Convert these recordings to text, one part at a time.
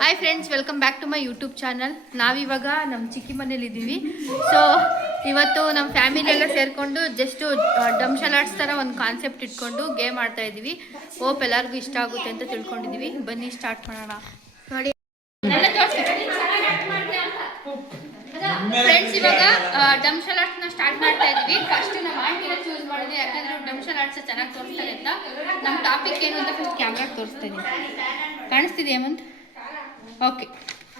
Hi friends, welcome back to my YouTube channel. ನಾವಿವಾಗ ನಮ್ಮ ಚಿಕ್ಕಿ ಮನೇಲಿ ಇದ್ದೀವಿ. ಸೊ ಇವತ್ತು ನಮ್ಮ ಫ್ಯಾಮಿಲಿ ಎಲ್ಲ ಸೇರಿಕೊಂಡು ಜಸ್ಟ್ ಡಮ್ಶಲಾಟ್ಸ್ ಥರ ಒಂದು ಕಾನ್ಸೆಪ್ಟ್ ಇಟ್ಕೊಂಡು ಗೇಮ್ ಆಡ್ತಾ ಇದ್ದೀವಿ. ಹೋಪ್ ಎಲ್ಲರಿಗೂ ಇಷ್ಟ ಆಗುತ್ತೆ ಅಂತ ತಿಳ್ಕೊಂಡಿದ್ದೀವಿ. ಬನ್ನಿ ಸ್ಟಾರ್ಟ್ ಮಾಡೋಣ. ನೋಡಿ ಫ್ರೆಂಡ್ಸ್, ಇವಾಗ ಡಮ್ಶಲಾಟ್ಸ್ನ ಸ್ಟಾರ್ಟ್ ಮಾಡ್ತಾ ಇದ್ದೀವಿ. ಫಸ್ಟ್ ನಮ್ಮ ಆಂಟಿನ ಚೂಸ್ ಮಾಡಿದ್ವಿ, ಯಾಕಂದ್ರೆ ಡಮ್ಶಲಾಟ್ಸ್ ಚೆನ್ನಾಗಿ ತೋರಿಸ್ತಾರೆ ಅಂತ. ನಮ್ಮ ಟಾಪಿಕ್ ಏನು ಅಂತ ಫಸ್ಟ್ ಕ್ಯಾಮ್ರಾಗೆ ತೋರಿಸ್ತಾ ಇದ್ದೀನಿ. ಕಾಣಿಸ್ತಿದೆಯಾ ಮಂತ್? ಓಕೆ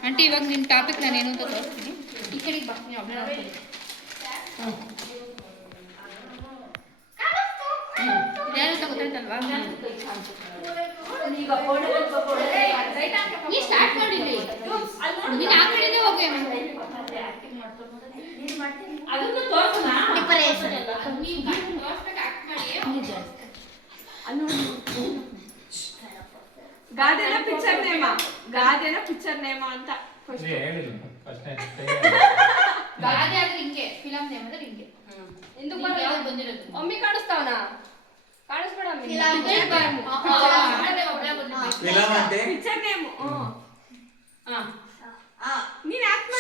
ಆಂಟಿ, ಇವಾಗ ನಿಮ್ಮ ಟಾಪಿಕ್ ನಾನು ಏನು ಅಂತ ತೋರಿಸ್ತೀನಿ. ಈ ಕಡೆಗೆ ಬಾ, ನೀವು ಒಬ್ಬನೇ ನೋಡ್ತೀನಿ. ಇದೇನು ಅಂತ ಗೊತ್ತಾಯ್ತಲ್ವಾ? ನೀ ಸ್ಟಾರ್ಟ್ ಮಾಡಿಲ್ಲ, ನೀನು ಆ ಕಡೆನೇ ಹೋಗಿ. ಗಾದೆನ ಪಿಕ್ಚರ್ ನೇಮ ಅಂತ ಗಾದೆ ಆದ್ರೆ ಹಿಂಗೆ, ಫಿಲಂ ನೇಮ್ ಅಂದ್ರೆ ಹಿಂಗೆ. ಒಮ್ಮೆ ಕಾಣಿಸ್ತಾವನ ಕಾಣಿಸ್ಬೇಡ ಪಿಕ್ಚರ್ ನೇಮ್. ನೀನ್ ಆಕ್ಟ್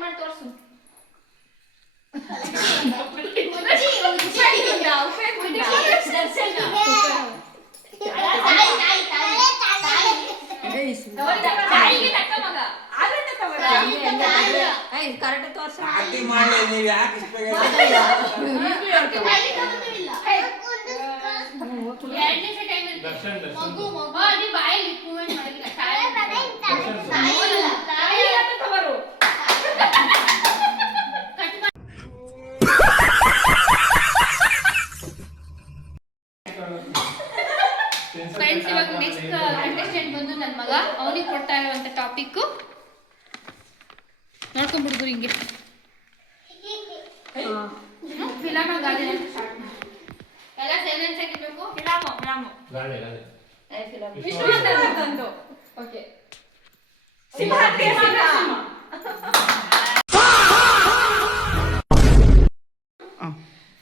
ಮಾಡಿ ತೋರ್ಸು. ಕರೆಕ್ಟ್ ತೋರ್ಸ. ಫ್ರೆಂಡ್ಸ್, ಇವಾಗ ನೆಕ್ಸ್ಟ್ ಕಂಟೆಸ್ಟೆಂಟ್ ಬಂದು ನನ್ನ ಮಗ. ಅವನಿಗೆ ಕೊಡ್ತಾ ಇರುವಂತ ಟಾಪಿಕ್ ನೋಡ್ಕೊಂಡ್ಬಿಡ್ದು ಹಿಂಗೆ ಫಿಲಮ್ ಗಾದೆ. ಎಲ್ಲ ಸೈಲೆನ್ಸ್ ಆಗಿರ್ಬೇಕು.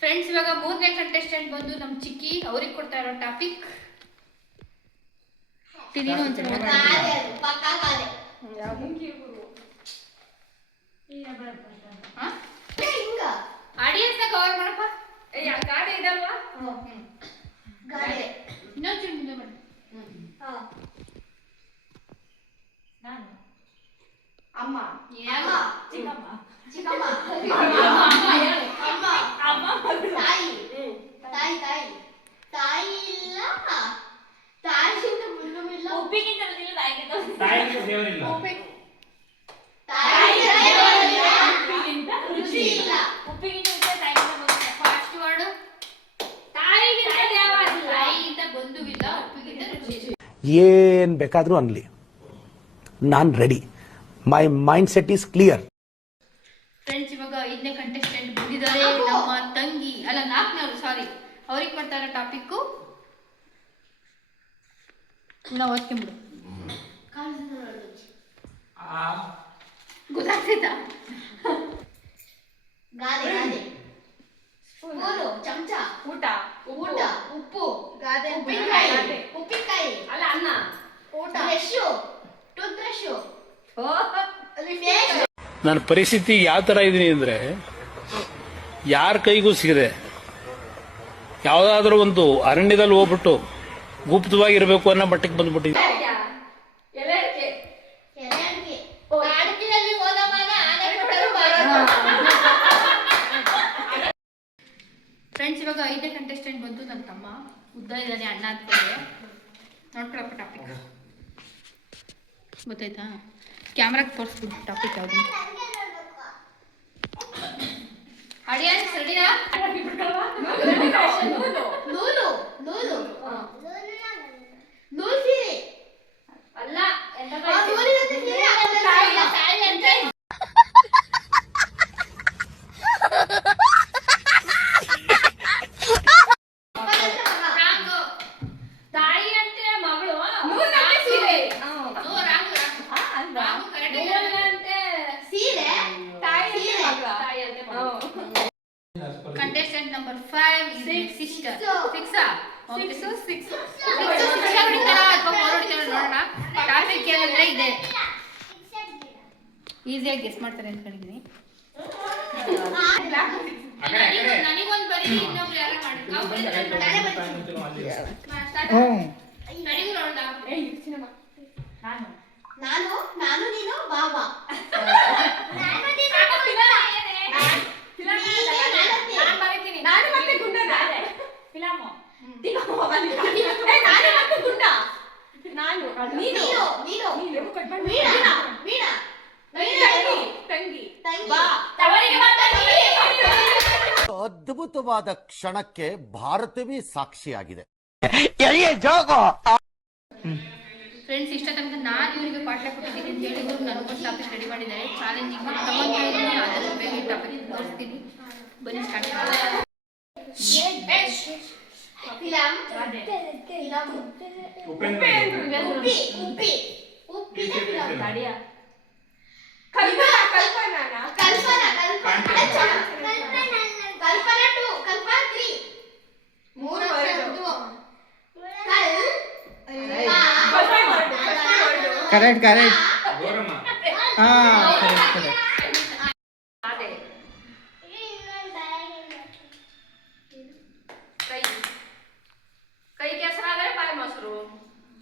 ಫ್ರೆಂಡ್ಸ್, ಇವಾಗ ಮೂರನೇ ಕಂಟೆಸ್ಟೆಂಟ್ ಬಂದು ನಮ್ ಚಿಕ್ಕಿ. ಅವ್ರಿಗೆ ಕೊಡ್ತಾ ಇರೋ ಟಾಪಿಕ್ ಆಡಿಯನ್ಸ್ ಕವರ್ ಮಾಡಪ್ಪ. ಗಾದೆ ಇದಲ್ವಾ? ಇನ್ನೊಂದು ಮುಂದೆ ಮಾಡಿ. ನಾನು ಅಮ್ಮ, ಚಿಕ್ಕಮ್ಮ, ತಾಯಿ ಇಲ್ಲ, ತಾಯಿಗಿಂತ ಮುಂದುಮಿಲ್ಲ, ಉಪ್ಪಿಗಿಂತ ದೇವರಿಲ್ಲ, ರುಚಿ ಇಲ್ಲ. ಉಪ್ಪಿಗಿಂತ ಫಾಸ್ಟ್ ವರ್ಡ್. ತಾಯಿಗಿಂತ ಬಂಧುವಿಲ್ಲ, ಉಪ್ಪಿಗಿಂತ ರುಚಿ. ಏನ್ ಬೇಕಾದ್ರೂ ಅನ್ಲಿ, ನಾನ್ ready. My mind set is clear. Friends, ಇವಾಗ 5ನೇ ಕಂಟೆಸ್ಟೆಂಟ್ ಬಂದಿದ್ದಾರೆ. ನಮ್ಮ ತಂಗಿ ಅಲ್ಲ 4ನೇವರು, ಸಾರಿ. ಅವ್ರಿಗೆ ಕೊಡ್ತಾ ಇರೋ ಟಾಪಿಕ್ ನಾವು ಓದ್ಕೊಂಬಿಡು. ಗೊತ್ತಾಗ್ತೈತಾ? ಗಾದೆ ಸ್ಪೂನು, ಚಮಚ, ಊಟ, ಉಪ್ಪು, ಗಾದೆ, ಉಪ್ಪಿನಕಾಯಿ ಅಲ್ಲ ಅನ್ನ, ಊಟ, ಬ್ರಷ್, ಟೂತ್ ಬ್ರಷ್, ನನ್ನ ಪರಿಸ್ಥಿತಿ ಯಾವ ತರ ಇದೀನಿ ಅಂದ್ರೆ, ಯಾರ ಕೈಗೂ ಸಿಗದೆ ಯಾವ್ದಾದ್ರೂ ಒಂದು ಅರಣ್ಯದಲ್ಲಿ ಹೋಗ್ಬಿಟ್ಟು ಗುಪ್ತವಾಗಿರ್ಬೇಕು ಅನ್ನೋ ಮಟ್ಟಕ್ಕೆ ಬಂದ್ಬಿಟ್ಟಿದ್ದೆ. ಫ್ರೆಂಡ್ಸ್, ಇವಾಗ 5ನೇ ಕಂಟೆಸ್ಟೆಂಟ್ ಬಂದು ನನ್ನ ತಮ್ಮ. ಉದ್ದ ಇದ್ದಾನೆ, ಅಣ್ಣ ಅಂದ್ಕೊಂಡೆ. ನೋಡ್ಕೊಳಪ್ಪ ಟಾಪಿಕ್ ಗೊತ್ತಾಯ್ತಾ? ಕ್ಯಾಮ್ರಾಗೆ ತೋರಿಸ್ಬಿಟ್ಟು ಟಾಪಿಕ್ ಯಾವುದು. ಆಡಿಯನ್ಸ್ ರೆಡಿನಾ? ನೂಲು ಸೀರೆ ಅಲ್ಲ, ತಾಯಿ ಅಂತೆ ಮಗಳು, ಸೀರೆ, ತಾಯಿ ಕಂಟೆಸ್ಟೆಂಟ್ ನಂಬರ್ 5 ಸಿಸ್ಟರ್. 6 ನೋಡೋಣ. ಈಸಿಯಾಗಿ ಗೆಸ್ ಮಾಡ್ತಾರೆ ಅನ್ಕೊಂಡಿದ್ದೀನಿ. ನನಗೊಂದು ಬರೀ ಇನ್ನೊಬ್ರು ಯಾರು ನಾನು ನೀನು ಬಾಬಾ ನಾನು ಮತ್ತೆ ಗುಂಡನ ಫಿಲಮ್ ನಾನು ನೀನು ವೀಣಾ ತಂಗಿ ಬಾ ತವರಿಗೆ ಅದ್ಭುತವಾದ ಕ್ಷಣಕ್ಕೆ ಭಾರತವೇ ಸಾಕ್ಷಿಯಾಗಿದೆ. ಫ್ರೆಂಡ್ಸ್, ಇಷ್ಟ ತನಕ ನಾನು ಇವರಿಗೆ ಪಾಠ ಕೊಟ್ಟಿದ್ದೀನಿ ಅಂತ ಹೇಳಿ ಇವರು ನನಗೊಂದು ಟಾಪಿಕ್ ರೆಡಿ ಮಾಡಿದ್ದಾರೆ. ಚಾಲೆಂಜಿಂಗ್ ತಗೊಂಡಿದ್ದೀನಿ, ಆದಷ್ಟು ಬೇಗ ಈ ಟಾಪಿಕ್ ತೋರಿಸ್ತೀನಿ. ಬನ್ನಿ ಸ್ಟಾರ್ಟ್ ಮಾಡೋಣ. ಕರೆಕ್ಟ್ ಹಾ ಕರೆಕ್ಟ್ ಕೈ ಕೆಸರಾದರೆ ಬಾಯಿ ಮೊಸರು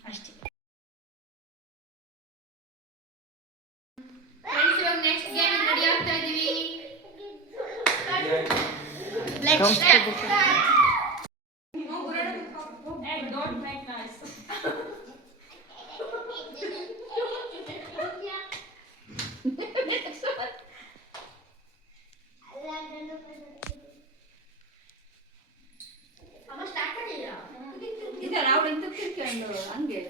ಅಷ್ಟೇ. ಫ್ರೆಂಡ್ಸ್, ಇವಾಗ ನೆಕ್ಸ್ಟ್ ಗೇಮ್ ರೆಡಿ ಆಗ್ತಾ ಇದೀವಿ. Don't make noise. ಹಂಗೆ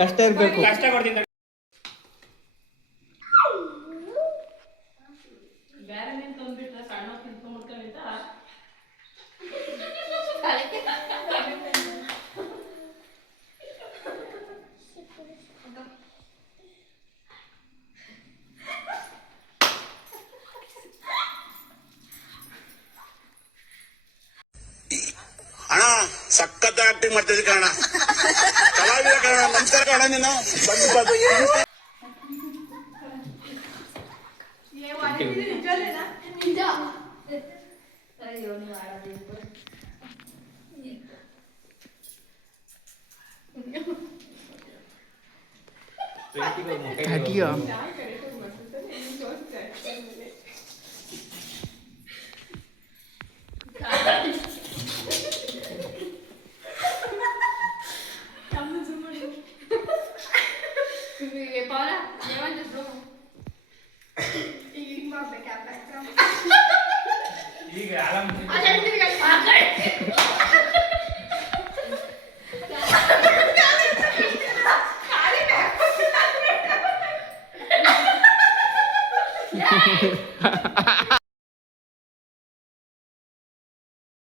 ಕಷ್ಟ ಇರ್ಬೇಕು. ಬೇರೆ ನೀನು ತಂದ್ಬಿಟ್ರೆ ಸಣ್ಣ ತಿನ್ಕೊಂಡ್ಬಿಡ್ಕೊಂಡಿದ್ದ ಅಣ್ಣ ಸಖತ್ ಆಕ್ಟಿಂಗ್ ಮಾಡ್ತಿದ್ದೆ ಕಣ, ಕಲಾವಿದ ಕಣ. ನಮಸ್ಕಾರ ಕಣ, ನೀನು ಬಂದು ಅಯ್ಯೋ